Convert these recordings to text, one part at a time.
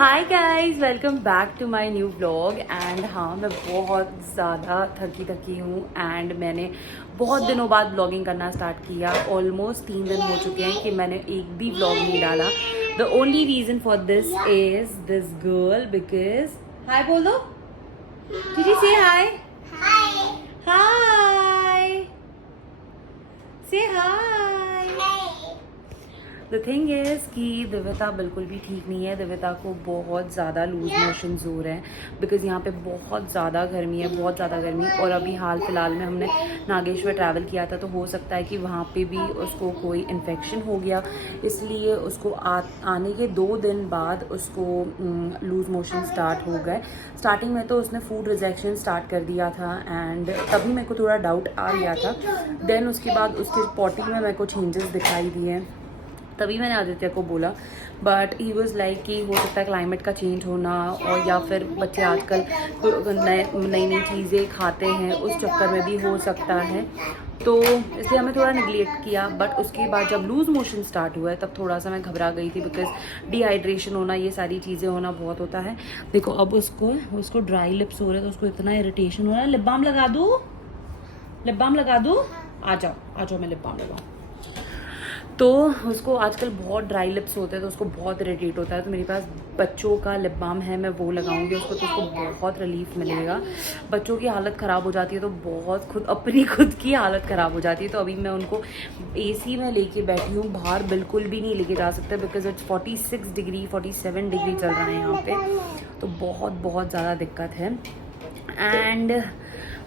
Hi guys, welcome back to my new vlog. And हाँ, मैं बहुत ज़्यादा थकी हूँ एंड मैंने बहुत दिनों बाद व्लॉगिंग करना स्टार्ट किया। ऑलमोस्ट 3 दिन हो चुके हैं कि मैंने एक भी व्लॉग नहीं डाला। The only reason for this is this girl, because hi बोल दो दीदी, से हाय हाय से हाय। द थिंग इज़ कि दिव्यता बिल्कुल भी ठीक नहीं है। दिव्यता को बहुत ज़्यादा लूज मोशंस हो रहे हैं बिकॉज़ यहाँ पे बहुत ज़्यादा गर्मी है, बहुत ज़्यादा गर्मी। और अभी हाल फिलहाल में हमने नागेश्वर ट्रैवल किया था, तो हो सकता है कि वहाँ पे भी उसको कोई इन्फेक्शन हो गया, इसलिए उसको आने के 2 दिन बाद उसको लूज मोशन स्टार्ट हो गए। स्टार्टिंग में तो उसने फूड रिजेक्शन स्टार्ट कर दिया था एंड तभी मेरे को थोड़ा डाउट आ गया था। देन उसके बाद उसके पॉटी में मेरे को चेंजेस दिखाई दिए, तभी मैंने आदित्य को बोला, बट ही वॉज लाइक कि हो सकता है क्लाइमेट का चेंज होना, और या फिर बच्चे आजकल नई नई चीज़ें खाते हैं, उस चक्कर में भी हो सकता है। तो इसलिए हमें थोड़ा निगलेक्ट किया। बट उसके बाद जब लूज़ मोशन स्टार्ट हुआ है तब थोड़ा सा मैं घबरा गई थी, बिकॉज डिहाइड्रेशन होना, ये सारी चीज़ें होना बहुत होता है। देखो अब उसको ड्राई लिप्स हो रहे हैं, तो उसको इतना इरिटेशन हो रहा है। लिप बाम लगा दूँ, लिप बाम लगा दूँ? आ जाओ मैं लिप बाम लगाऊँ। तो उसको आजकल बहुत ड्राई लिप्स होते हैं, तो उसको बहुत इरिटेट होता है। तो मेरे पास बच्चों का लिप बाम है, मैं वो लगाऊंगी उसको, तो उसको बहुत रिलीफ मिलेगा। बच्चों की हालत ख़राब हो जाती है तो बहुत खुद की हालत ख़राब हो जाती है। तो अभी मैं उनको एसी में लेके बैठी हूँ, बाहर बिल्कुल भी नहीं लेके जा सकते बिकॉज इट्स 46 डिग्री 47 डिग्री चल रहा है यहाँ पे, तो बहुत ज़्यादा दिक्कत है। एंड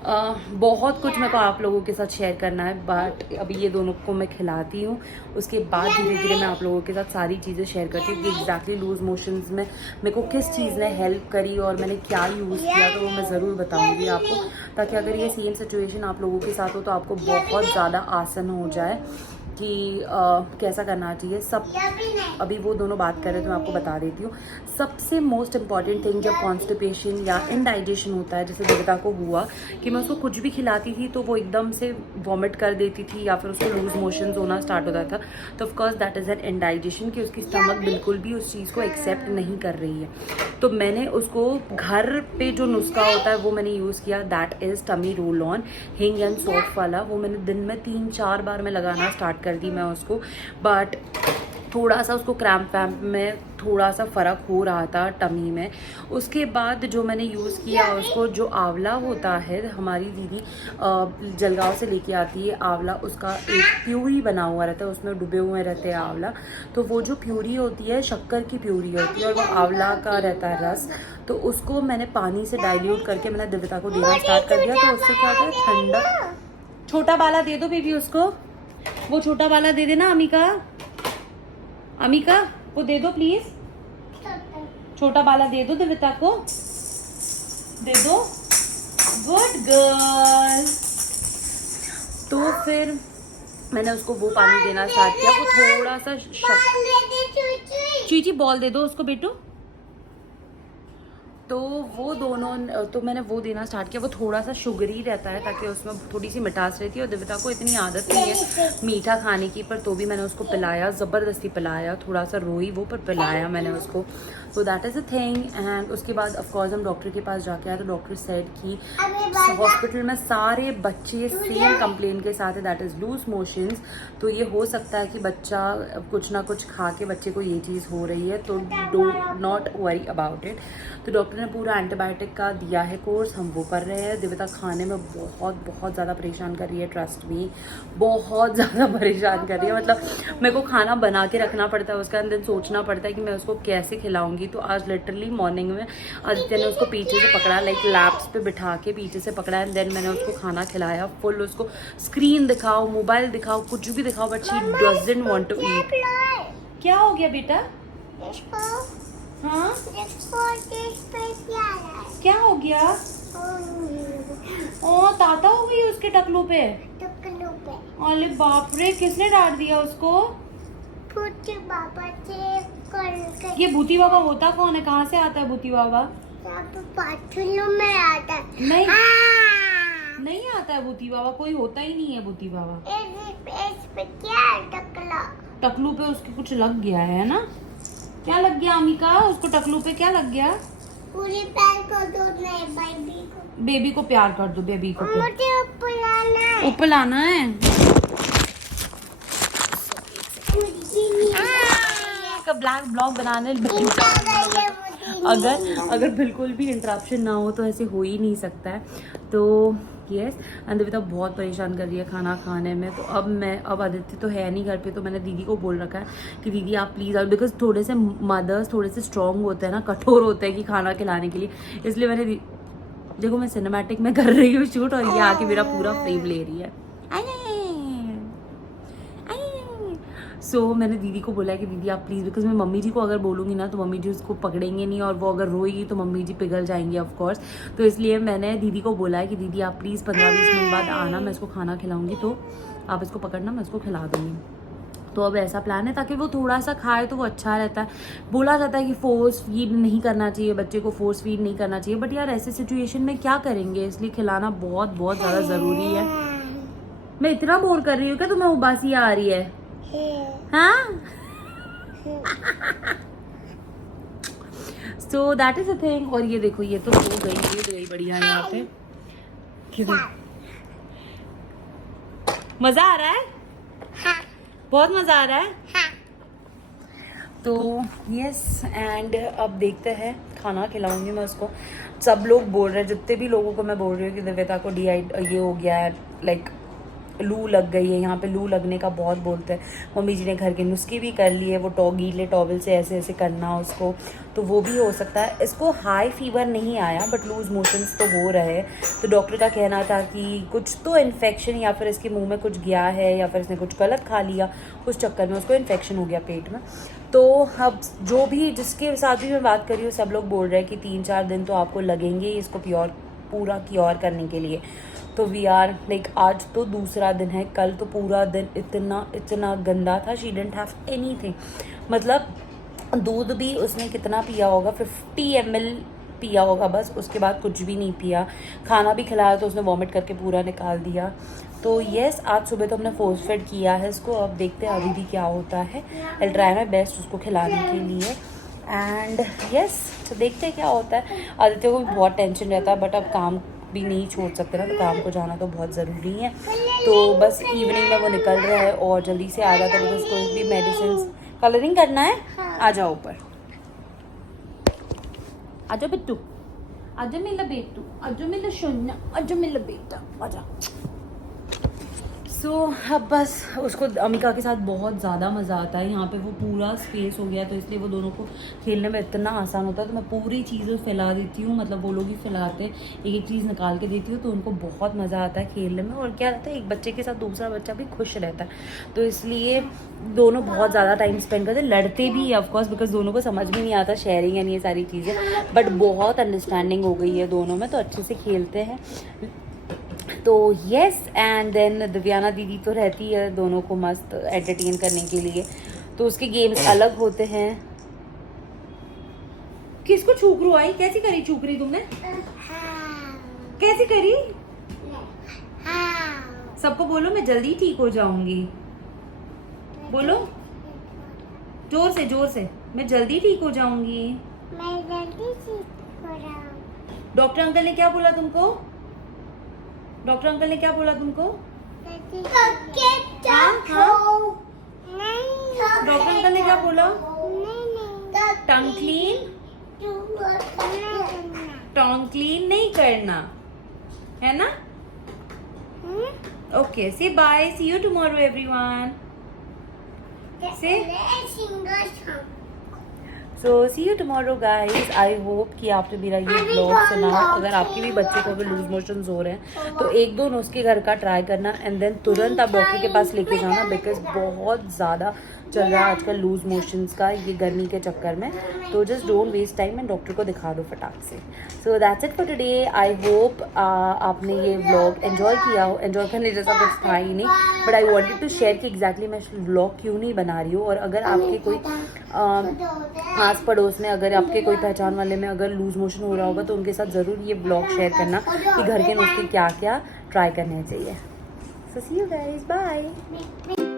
बहुत कुछ मेरे को आप लोगों के साथ शेयर करना है, बट अभी ये दोनों को मैं खिलाती हूँ, उसके बाद धीरे धीरे मैं आप लोगों के साथ सारी चीज़ें शेयर करती हूँ कि एग्जैक्टली लूज मोशंस में मेरे को किस चीज़ ने हेल्प करी और मैंने क्या यूज़ किया, तो वो मैं ज़रूर बताऊँगी आपको, ताकि अगर ये सेम सिचुएशन आप लोगों के साथ हो तो आपको बहुत ज़्यादा आसान हो जाए कि कैसा करना चाहिए सब। अभी वो दोनों बात कर रहे हैं तो मैं आपको बता देती हूँ। सबसे मोस्ट इम्पॉर्टेंट थिंग, जब कॉन्स्टिपेशन या इनडाइजेशन होता है, जैसे देवता को हुआ कि मैं उसको कुछ भी खिलाती थी तो वो एकदम से वॉमिट कर देती थी या फिर उसको लूज मोशंस होना स्टार्ट होता था, तो of course that is an indigestion, कि उसकी स्टमक बिल्कुल भी उस चीज़ को एक्सेप्ट नहीं कर रही है। तो मैंने उसको घर पे जो नुस्खा होता है वो मैंने यूज़ किया, that is tummy roll on, हिंग एंड सौंफ वाला। वो मैंने दिन में 3-4 बार में लगाना स्टार्ट कर दी मैं उसको, बट थोड़ा सा उसको क्रैम्प वैम्प में थोड़ा सा फ़र्क हो रहा था टमी में। उसके बाद जो मैंने यूज़ किया उसको, जो आंवला होता है, हमारी दीदी जलगांव से लेके आती है आंवला, उसका एक प्यूरी बना हुआ रहता है, उसमें डूबे हुए रहते हैं आंवला। तो वो जो प्यूरी होती है शक्कर की प्यूरी होती है और वो आंवला का रहता है रस, तो उसको मैंने पानी से डाइल्यूट करके मैंने दिव्यता को देना स्टार्ट कर दिया। तो उससे क्या होता है, ठंडा। छोटा वाला दे दो बेबी उसको, वो छोटा वाला दे देना। अमिका वो दे दो प्लीज, छोटा वाला दे दो दिव्यता को, दे दो। Good girl. तो फिर मैंने उसको वो पानी देना स्टार्ट किया। वो थोड़ा सा चीची बॉल दे दो उसको बेटू। तो वो दोनों, तो मैंने वो देना स्टार्ट किया। वो थोड़ा सा शुगरी रहता है ताकि उसमें थोड़ी सी मिठास रहती है, और दिव्यता को इतनी आदत नहीं है मीठा खाने की, पर तो भी मैंने उसको पिलाया, ज़बरदस्ती पिलाया, थोड़ा सा रोई वो, पर पिलाया मैंने उसको। तो that is a thing. And उसके बाद ऑफकोर्स हम डॉक्टर के पास जाके आए, तो डॉक्टर सेड कि हॉस्पिटल में सारे बच्चे सेम कंप्लेन के साथ है, दैट इज़ लूज मोशंस। तो ये हो सकता है कि बच्चा कुछ ना कुछ खा के बच्चे को ये चीज़ हो रही है, तो do not worry about it. तो डॉक्टर ने पूरा एंटीबायोटिक का दिया है कोर्स, हम वो कर रहे हैं। दिव्यता खाने में बहुत ज़्यादा परेशान कर रही है, ट्रस्ट मी, बहुत ज़्यादा परेशान कर रही है। मतलब मेरे को खाना बना के रखना पड़ता है उसका, अंदर सोचना पड़ता है कि मैं उसको कैसे खिलाऊंगी। तो आज लिटरली मॉर्निंग में आदित्य ने उसको पीछे से पकड़ा, लाइक लैप्स पे बिठा के पीछे से पकड़ा, एंड देन मैंने उसको खाना खिलाया। फुल उसको स्क्रीन दिखाओ, मोबाइल दिखाओ, कुछ भी दिखाओ, but she doesn't want to eat. क्या हो गया बेटा? हाँ क्या हो गया? ओ ताता हो गई उसके टकलू पे। अरे बाप रे, किसने डांट दिया उसको? भूती बाबा से। ये भूती बाबा होता कौन है? कहाँ से आता है भूती बाबा? बाथरूम में आता है। नहीं नहीं आता है भूती बाबा, कोई होता ही नहीं है भूती बाबा। इस पे क्या टकला? टकलू पे उसके कुछ लग गया है ना? क्या लग गया अमिका? उसको टकलू पे क्या लग गया? पूरी पैर को दो नहीं बेबी को। बेबी को प्यार कर दो, बेबी को प्यार। मुझे ऊपर लाना है। ऊपर लाना है। का ब्लैक ब्लॉग बनाने अगर बिल्कुल भी इंटरप्शन ना हो तो ऐसे हो ही नहीं सकता है। तो यस, अंधविता बहुत परेशान कर रही है खाना खाने में। तो अब आदित्य तो है नहीं घर पे, तो मैंने दीदी को बोल रखा है कि दीदी आप प्लीज़ आओ, बिकॉज थोड़े से मदर्स थोड़े से स्ट्रॉन्ग होते हैं ना, कठोर होते हैं कि खाना खिलाने के लिए। इसलिए मैंने देखो मैं सिनेमैटिक में कर रही हूँ शूट और ये आके मेरा पूरा फ्रेम ले रही है। सो मैंने दीदी को बोला है कि दीदी आप प्लीज़, बिकॉज मैं मम्मी जी को अगर बोलूँगी ना तो मम्मी जी उसको पकड़ेंगे नहीं, और वो अगर रोएगी तो मम्मी जी पिघल जाएंगी ऑफ कोर्स। तो इसलिए मैंने दीदी को बोला है कि दीदी आप प्लीज़ 15-20 मिनट बाद आना, मैं इसको खाना खिलाऊंगी, तो आप इसको पकड़ना, मैं इसको खिला दूँगी। तो अब ऐसा प्लान है ताकि वो थोड़ा सा खाए तो वो अच्छा रहता है। बोला जाता है कि फोर्स फीड नहीं करना चाहिए, बच्चे को फोर्स फीड नहीं करना चाहिए, बट यार ऐसे सिचुएशन में क्या करेंगे, इसलिए खिलाना बहुत बहुत ज़्यादा ज़रूरी है। मैं इतना बोर कर रही हूँ क्या तुम्हें उबासी आ रही है? हाँ, so that is a thing. और ये देखो ये तो सो गई बढ़िया यहाँ पे। मजा आ रहा है? हाँ। बहुत मजा आ रहा है। हाँ। तो यस, एंड अब देखते हैं, खाना खिलाऊंगी मैं उसको। सब लोग बोल रहे हैं, जितने भी लोगों को मैं बोल रही हूँ कि दिव्यता को ये हो गया है, लाइक लू लग गई है। यहाँ पे लू लगने का बहुत बोलते हैं। मम्मी जी ने घर के नुस्खे भी कर लिए, वो गीले टॉवल से ऐसे ऐसे करना उसको, तो वो भी हो सकता है। इसको हाई फीवर नहीं आया बट लूज मोशंस तो हो रहे हैं। तो डॉक्टर का कहना था कि कुछ तो इन्फेक्शन, या फिर इसके मुंह में कुछ गया है, या फिर इसने कुछ गलत खा लिया, उस चक्कर में उसको इन्फेक्शन हो गया पेट में। तो अब जो भी जिसके साथ भी मैं बात कर रही हूँ, सब लोग बोल रहे हैं कि 3-4 दिन तो आपको लगेंगे इसको पूरा क्योर करने के लिए। तो वी आर लाइक, आज तो दूसरा दिन है, कल तो पूरा दिन इतना गंदा था। शी डिडंट हैव एनीथिंग, मतलब दूध भी उसने कितना पिया होगा, 50 ml पिया होगा बस, उसके बाद कुछ भी नहीं पिया। खाना भी खिलाया तो उसने वॉमिट करके पूरा निकाल दिया। तो येस, आज सुबह तो हमने फोर्स फेड किया है इसको। अब देखते हैं अभी भी क्या होता है। आई ट्राई माई बेस्ट उसको खिलाने के लिए। एंड येस, तो देखते हैं क्या होता है। आदित्य को भी बहुत टेंशन रहता है, बट अब काम भी नहीं छोड़ सकते ना, तो काम को जाना तो बहुत ज़रूरी है। तो बस इवनिंग में वो निकल रहा है और जल्दी से आ जाता है, बिकॉज कोई भी मेडिसिन कलरिंग करना है। आ जाओ ऊपर, आजा बिट्टू, आजा मेरा बेटू, आजा मेरा सोना, आजा मेरा बेटा, आजा। सो अब बस उसको अमिका के साथ बहुत ज़्यादा मज़ा आता है। यहाँ पे वो पूरा स्पेस हो गया, तो इसलिए वो दोनों को खेलने में इतना आसान होता है। तो मैं पूरी चीज़ें फैला देती हूँ, मतलब वो लोग ही फैलाते हैं, एक एक चीज़ निकाल के देती हूँ, तो उनको बहुत मज़ा आता है खेलने में। और क्या रहता है, एक बच्चे के साथ दूसरा बच्चा भी खुश रहता है, तो इसलिए दोनों बहुत ज़्यादा टाइम स्पेंड करते हैं। लड़ते भी है ऑफकोर्स, बिकॉज दोनों को समझ में नहीं आता शेयरिंग एंड ये सारी चीज़ें, बट बहुत अंडरस्टैंडिंग हो गई है दोनों में, तो अच्छे से खेलते हैं। तो येस, एंड देन दिव्याना दीदी तो रहती है दोनों को मस्त एंटरटेन करने के लिए, तो उसके गेम्स अलग होते हैं। किसको छूकरू आई? कैसी करी छूकरी तुमने? कैसी करी? सबको बोलो मैं जल्दी ठीक हो जाऊंगी। बोलो जोर से, मैं जल्दी ठीक हो जाऊंगी। मैं जल्दी ठीक हो जाऊंगी। डॉक्टर अंकल ने क्या बोला तुमको? डॉक्टर अंकल ने क्या बोला तुमको? डॉक्टर अंकल ने क्या बोला? टंग क्लीन नहीं करना है ना? Okay, say bye, see you tomorrow everyone. Say so see you tomorrow guys. I hope कि आपने मेरा ये ब्लॉग सुना। अगर आपके भी बच्चे को भी लूज मोशंस हो रहे हैं तो 1-2 नुस्खे घर का ट्राई करना, एंड देन तुरंत आप डॉक्टर के पास लेके जाना, बिकॉज बहुत ज़्यादा चल रहा है आजकल लूज मोशंस का, ये गर्मी के चक्कर में। तो just don't waste time and doctor को दिखा दो फटाक से। So that's it for today. I hope आपने ये व्लॉग एंजॉय किया हो। एंजॉय करने जैसा कुछ था ही नहीं, but I wanted to share कि एग्जैक्टली मैं व्लॉग क्यों नहीं बना रही हूँ। और अगर आपके कोई आस पड़ोस में, अगर आपके कोई पहचान वाले में अगर लूज मोशन हो रहा होगा, तो उनके साथ ज़रूर ये व्लॉग शेयर करना कि घर के नुस्खे क्या क्या ट्राई करने चाहिए। सो सी यू गाइस, बाय।